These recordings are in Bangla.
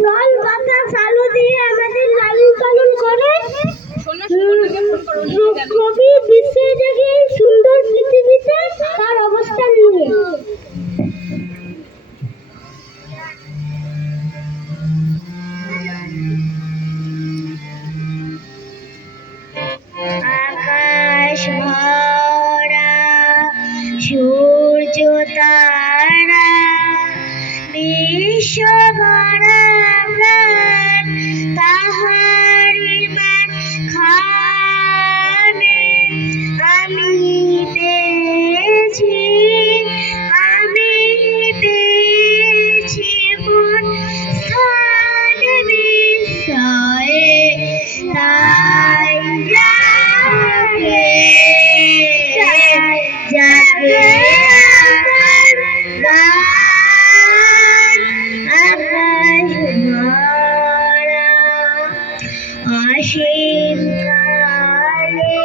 জল বাতাস আলো দিয়ে আমাদের লালন পালন করে। কবি বিশ্বের দেখে সুন্দর পৃথিবীতে তার অবস্থান নিয়ে। আকাশ ভরা সূর্য তারা বিশ্ব ভরা প্রাণ তাহারি মাঝখানে আমি পেয়েছি মন স্থান বিষয়ে তাই যাকে আমার গান আকাশ ভরা অসীম কালে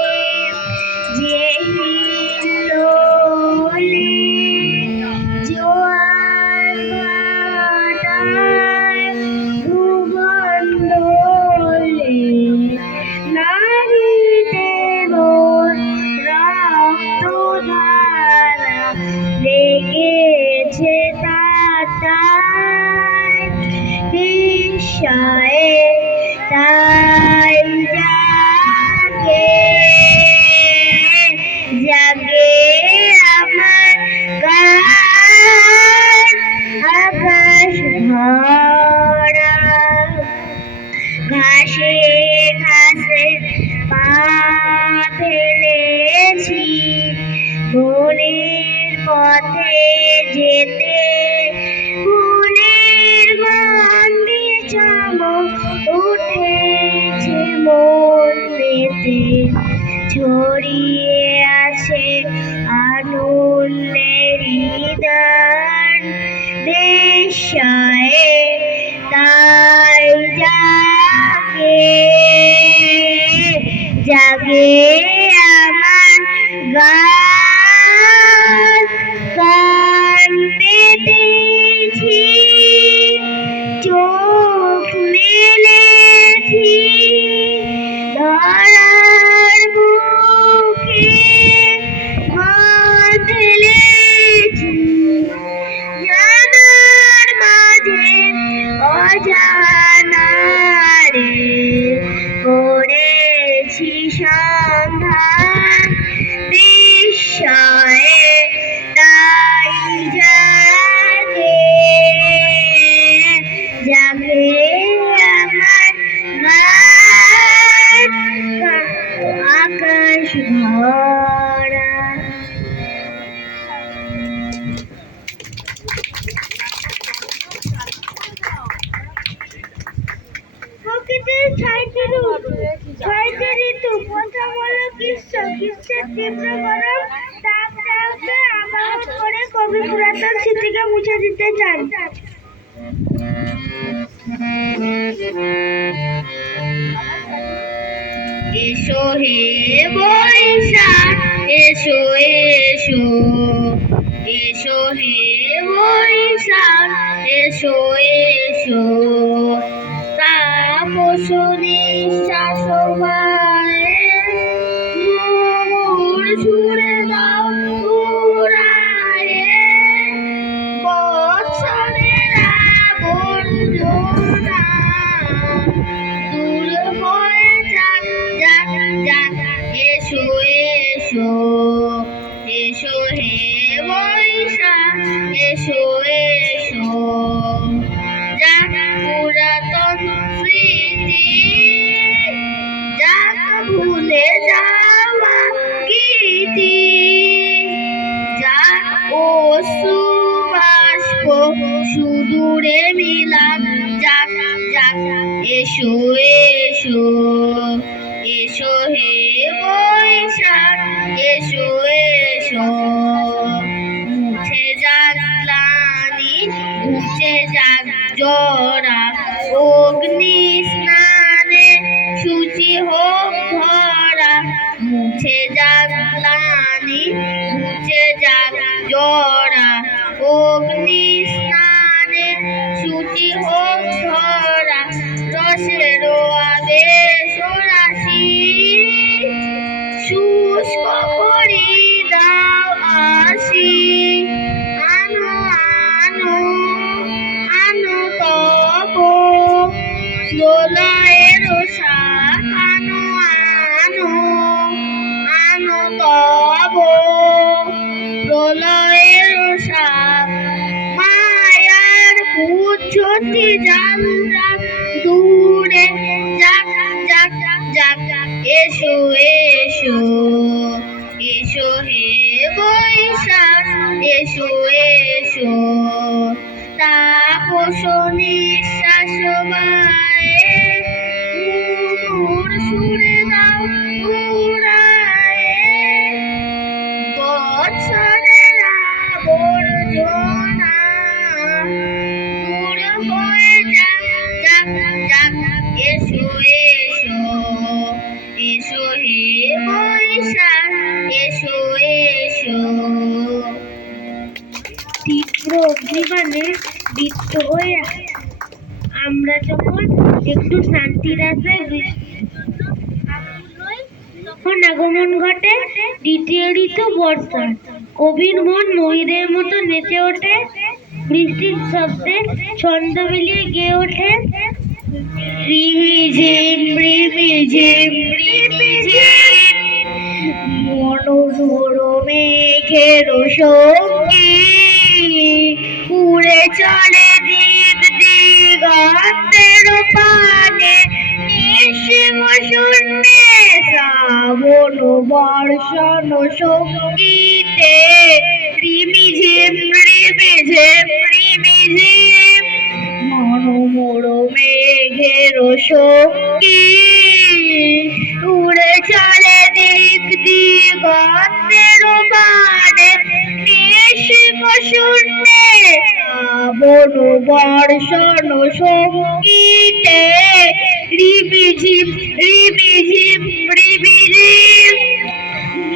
যে হিল্লোলে জোয়ার ভাটায় ভুবন দোলে নারীদের রক্তধারা লেগেছে তাই বিষয়ে তাই জাগে আমার গান আকাশ ভরা ঘাসে ঘাসে পা ফেলেছি বনের পথে যেতে ফুলের গন্ধে চমক উঠেছে মন পেতে ছড়িয়ে আছে আনন্দেরই গান বিষয়ে তাই জাগে আমার গান কান পেতেছি চোখ মেলেছি ধরার বুকে হাত ফেলেছি জানার মাঝে অজানারে করেছি সন্ধান বিষয়ে তাই জাগে আমার গান আকাশ ভরা। প্রকৃতির ছয়টি ঋতু প্রথম হলো গ্রীষ্ম গ্রীষ্মের তীব্র গরম তাপদাহকে আবাহন করে কবি পুরাতন স্মৃতিকে মুছে দিতে চান। এসো হে বৈশাখ এসো এসো এসো হে বৈশাখ এসো এসো তাপস নিঃশ্বাস মোর সুরে দাও উড়ায়ে বৎসরের আবর্জনা দূর হয়ে যাক যাক যাক এসো এসো এসো হে বৈশাখ এসো এসো যাক পুরাতন স্মৃতি যাক ভুলে যাওয়া গীতি যাক অশ্রু বাষ্প সুদূরে মিলান যাক যাক এসো এসো এসো হে বৈশাখ এসো এসো মুছে যাক গ্লানি মুছে যাক জরা অগ্নি স্নানে শুচি হোক ধরা মুছে যাক গ্লানি মুছে যাক জরা অগ্নি স্নানে শুচি হোক ধরা দোলায়ের সাথ আনো আনো আনো তব প্রলয়ের সাথ মায়ার পুচ্ছতি যাত্রা দূরে যাক যাক যাক এসো এসো এসো হে বৈশাখ এসো এসো তাপস নিঃশ্বাস বায়ে মুখর সুরে দাও উড়ায়ে বৎসরের আবর্জনা দূর হয়ে যাক যাক যাক এসো এসো এসো হে বৈশাখ এসো এসো তীব্র অগ্নিবাণে বিদ্ধ হয়ে আমরা যখন একটু শান্তির আশায় তখন আগমন ঘটে দ্বিতীয় ঋতু বর্ষা। কবির মন ময়ূরের মতো নেচে ওঠে, বৃষ্টির শব্দে ছন্দ মিলিয়ে গেয়ে ওঠে রিমিঝিম রিমিঝিম রিমিঝিম মনোহর মেঘের সঙ্গী উড়ে চলে দিক দিগন্তের পানে নিঃসীম শূন্যে শ্রাবণ বর্ষণ সঙ্গীতে রিমিঝিম রিমিঝিম রিমিঝিম মনোহর মেঘের সঙ্গী উড়ে চলে দিক দিগন্তের পানে নিঃসীম শূন্যে শ্রাবণ বর্ষণ সঙ্গীতে রিমিঝিম রিমিঝিম রিমিঝিম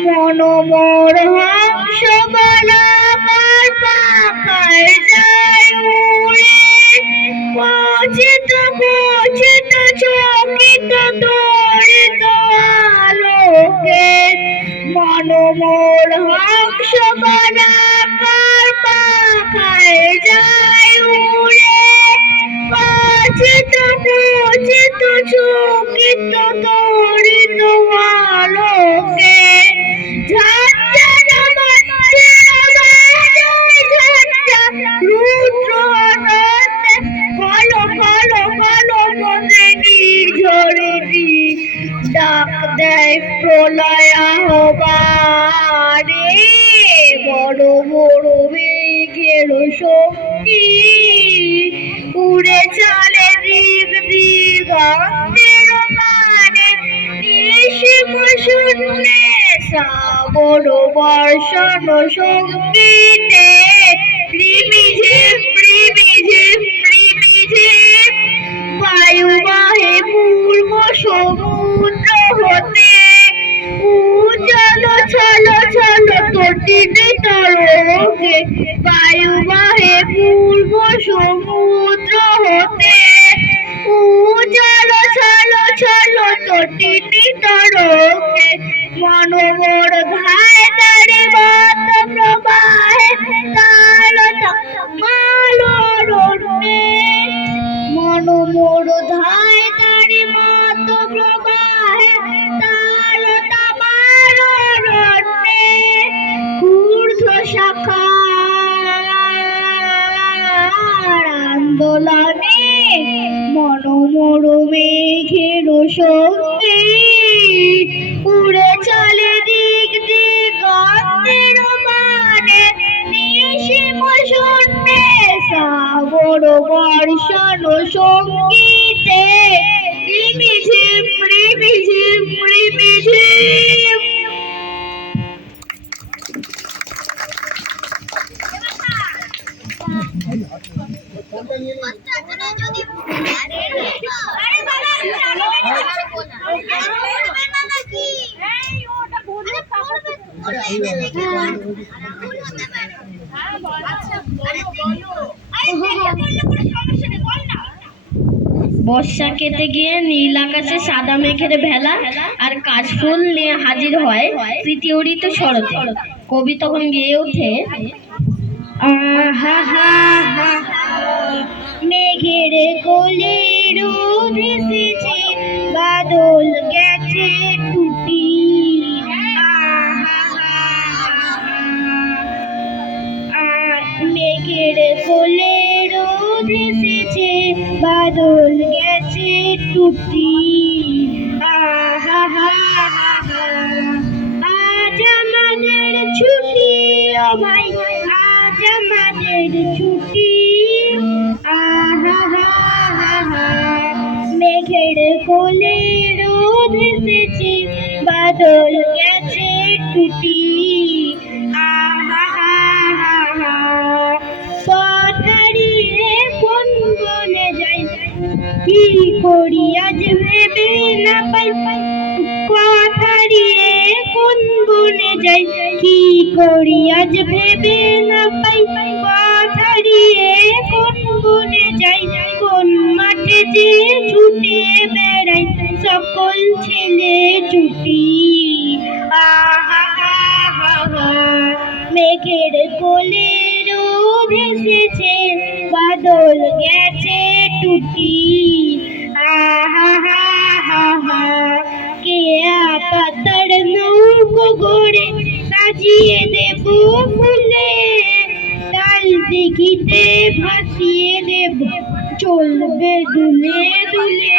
মনোমর হংস বলাকার পাখায় যায় উড়ে পচিত পচিত চকিত দরিত আলোকে মনোমর হংস বলাকার পাখায় যায় উড়ে পচিত পচিত চকিত দরিত আলোকে ঝঞ্ঝা রুদ্র আনন্দে কল কল কল মন্দিনী ঝরিণী ডাক দেয় প্রলয় আহ্বানে বড় বড় মেঘের সঙ্গী উড়ে চলে দিক দিগন্তের পানে নিঃসীম শূন্যে শ্রাবণ বর্ষণ সঙ্গীতে রিমিঝিম রিমিঝিম রিমিঝিম বায়ু বাহে পূর্ব সমুদ্র হতে উজ্জ্বল ছল ছল তটিনী তরঙ্গে বায়ু বাহে পূর্ব সমুদ্র হতে উজ্জ্বল ছল ছল তটিনী তরঙ্গে মনোমর ধায় তারি মত প্রবাহে তাল তালরণ্যে মনোমর ধায় তারি মত প্রবাহে তাল তালরণ্যে ঊর্ধ্ব শাখার আন্দোলনে মনোমর মেঘের সঙ্গী উড়ে চলে দিক দিগন্তের পানে নিঃসীম শূন্যে শ্রাবণ বর্ষণ সঙ্গীতে রিমিঝিম রিমিঝিম রিমিঝিম। বর্ষা কেটে গিয়ে নীল আকাশে সাদা মেঘের ভেলা আর কাশফুল নিয়ে হাজির হয় তৃতীয় ঋতু শরতে। কবি তখন গেয়ে ওঠে মেঘের কোলে রুদ্র বাদল গেছে টুটি। আহা হা হা হা, আজ আমাদের ছুটি ও ভাই, আজ আমাদের ছুটি। আহা হা হা হা, মেঘের কোলে রোদ এসেছে, বাদল গেছে টুটি। আহা হা হা হা, পথ হারিয়ে কোন বনে যাই, কি করি আজ ভেবে না পাই। পথ হারিয়ে কোন বনে যাই, কি করি আজ ভেবে না পাই। পথ হারিয়ে কোন বনে যাই, কোন মাঠে যে ছুটে বেড়াই, সকল ছেলে ছুটি। আহা হা হা হা, মেঘের কোলে রোদ এসেছে, বাদল গেছে টুটি। আহা হা হা হা, কেয়া পাতার নৌকো গড়ে সাজিয়ে দেব ফুলে, ডাল দিঘিতে ভাসিয়ে দেব, চলবে দুলে দুলে।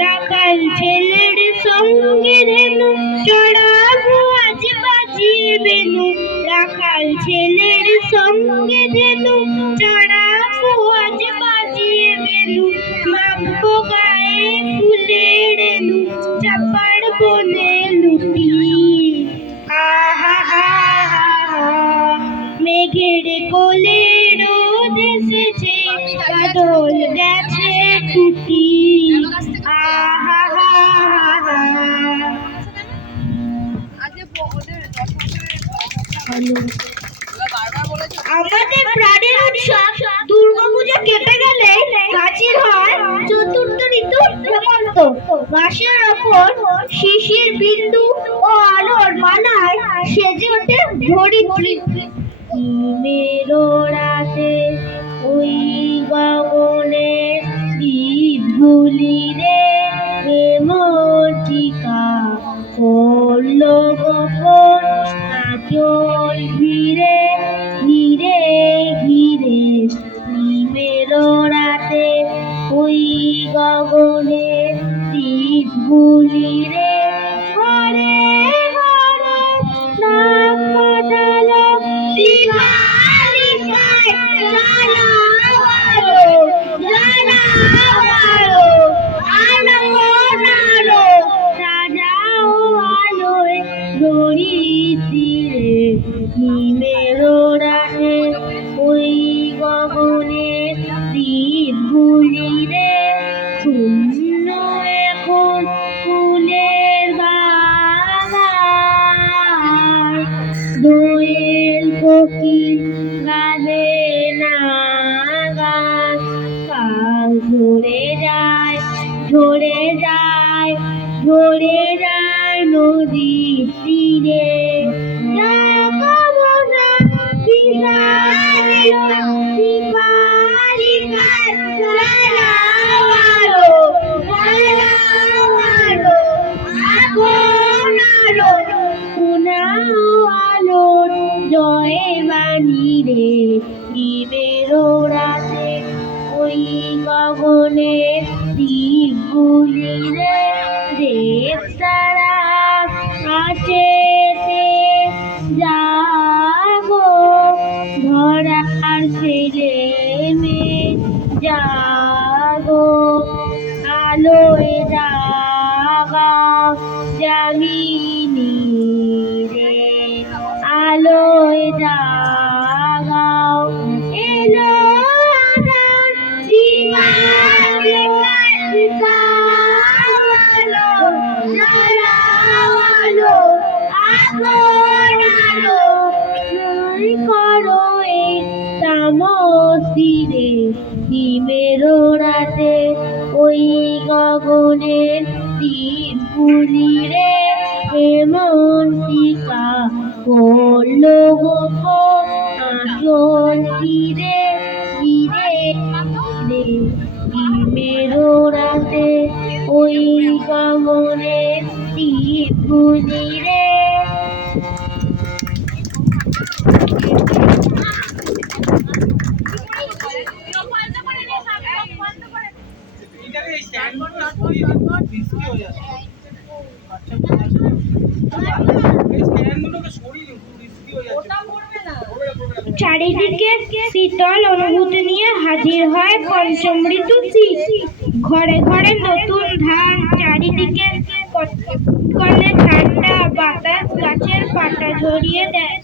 রাখাল ছেলের সঙ্গে ধেনু, চড়াবো আজ বাজিয়ে বেনু। রাখাল ছেলের সঙ্গে ধেনু, চড়াবো আজ বাজিয়ে বেনু। মাখবো গায়ে ফুলের রেনু, চাপার বনে লুটি। আহা হা হা হা, মেঘের কোলে রোদ এসেছে, বাদল গেছে টুটি। আহা হা হা হা। আমাদের প্রাণের উৎসব দুর্গাপূজা কেটে গেলে গাছের হয় চতুর্থ ঋতু হেমন্ত। গাছের ওপর শিশির বিন্দু ও আলোর মালায় সেজে ওঠে ধরিত্রী। হিমের রাতে ওই গগনে দ্বীপগুলি রে হেমটিকা করল গোপন আঁচল ঘিরে ঘিরে ঘিরে। হিমের রাতে ওই গগনে দ্বীপগুলি রে ঘরে ঘরে নাম বদল দিবালিকায় জানালো জানালো আলো রাজাও আলোয় ধরিত্রী রে। হিমের রাতে ওই গগনে দ্বীপগুলি রে শূন্য এখন ফুলের বাগান। দোয়েল কোকিল গানে না গান, কাল ঝরে যায় ঝরে যায় ঝরে যায় নদীর তীরে। কামনা বিহারিকা বিহারিকায় জ্বালাও আলো জ্বালাও আলো আগুন আলো শোনাও আলোর জয় বাণী রে। হিমের রাতে ওই গগনে দ্বীপগুলি রে দেব তারা কাছেতে যাগো, ধরার ছেলে মেয়ে জাগো, আলোয় জাগাও জাগিনী রে। আলোয় জাগাও এলো আধার দিবালিকায় জাগালো জ্বালাও আলো আগুন আলো জয় করো এই তামসী রে। হিমের রাতে ওই গগনের দ্বীপগুলি রে হেমন্তিকা করল গোপন আঁচল ঘিরে ঘিরে ঘিরে। হিমের রাতে ওই গগনের দ্বীপগুলি রে। চারিদিকে শীতল অনুভূতি নিয়ে হাজির হয় পঞ্চম ঋতু শীত। ঘরে ঘরে নতুন ধান, চারিদিকে কলে ঠান্ডা বাতাস গাছের পাতা ঝরিয়ে দেয়।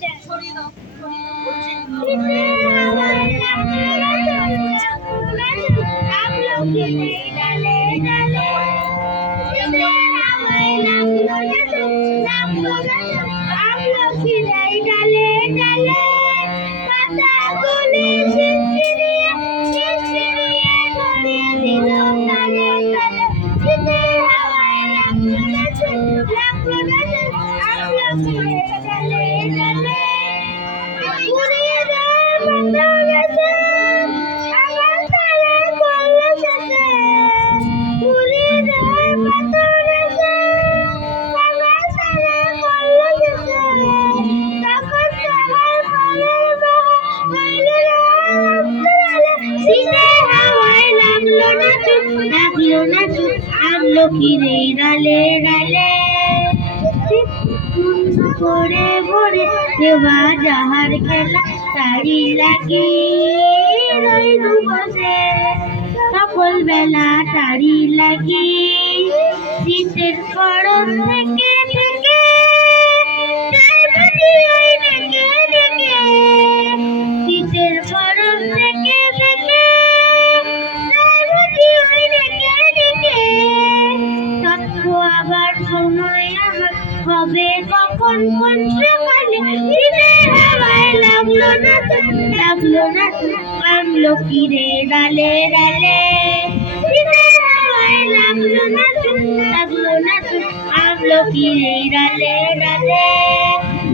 আমলকিরে ডালে ডালে ভরে ভরে দেওয়া যাহার খেলা তারি লাগি রইলু বসে সকল বেলা তারি লাগি শীতের পরশ থেকে থেকে শীতের পরশ থেকে থেকে আবার সময় আমার হবে কখন কোন সকালে লাগলো না আমলকিরে ডালে ডালে লাগলো না আমলকিরে ডালে ডালে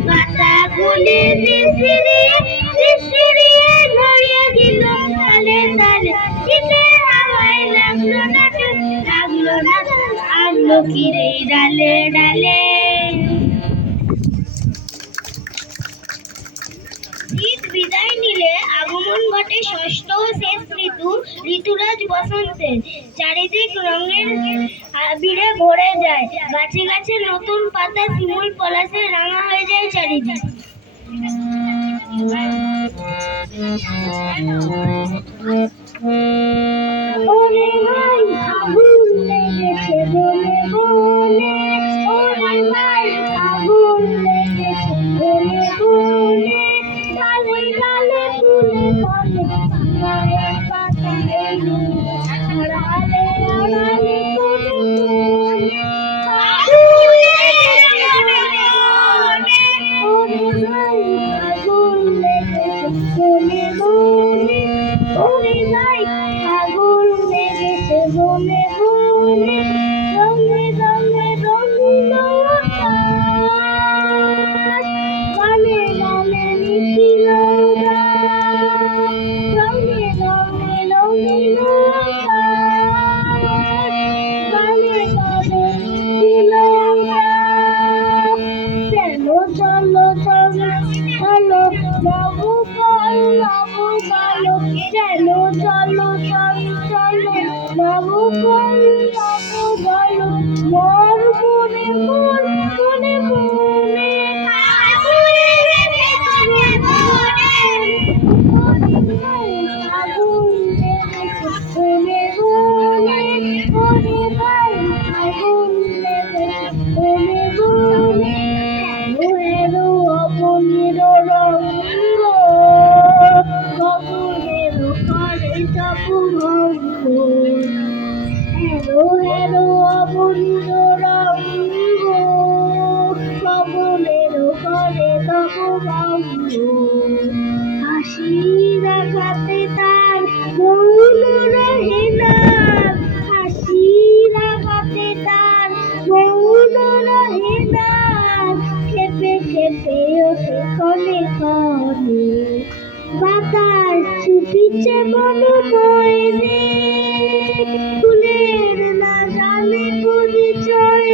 পাতাগুলি শিশিরিয়ে ভরিয়ে দিল তালে তালে লাগলো না আমলকিরে ডালে ডালে। শীত বিদায় নিলে আগমন ঘটে ষষ্ঠ ও শেষ ঋতু ঋতুরাজ বসন্তের। চারিদিক রঙের আবিরে ভরে যায়, গাছে গাছে নতুন পাতা শিমুল পলাশে রাঙা হয়ে যায় চারিদিক। বাতাস ছুটিছে বনময় রে, ফুলের না জানে পরিচয়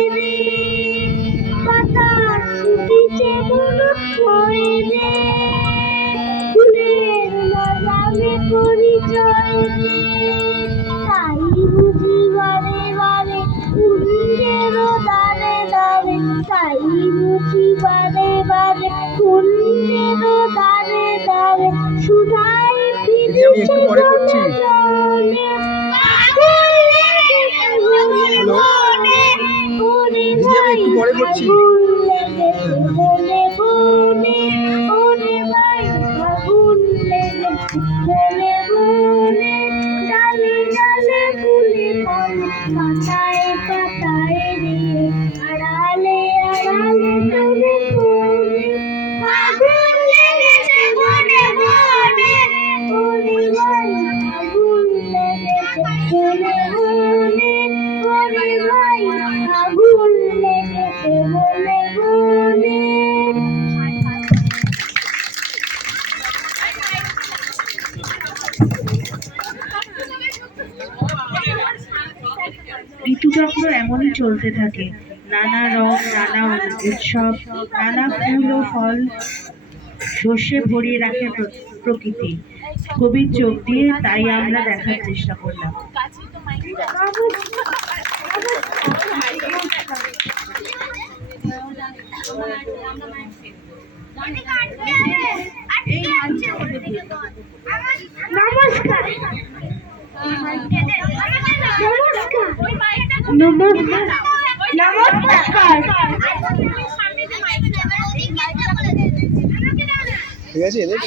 আসি বারে বারে ফুলের দারে দারে সুধাই দিদি আমি একটু পরে করছি। হ্যালো দিদি আমি একটু পরে করছি। পাতায় পাতায় রে আড়ালে আড়ালে তোরে ফুলে আগুন লেগেছে মনে মনে ওরে ভাই আগুন লেগেছে মনে মনে ওরে ভাই আগুন লেগেছে মনে মনে। ঋতুচক্র এমনই চলতে থাকে, নানা রং, নানা উৎসব, নানা ফুল ও ফল শস্যে ভরিয়ে রাখে প্রকৃতি। কবির চোখ দিয়ে তাই আমরা দেখার চেষ্টা করলাম। নমস্কার নমস্কার নমস্কার। ঠিক আছে এদের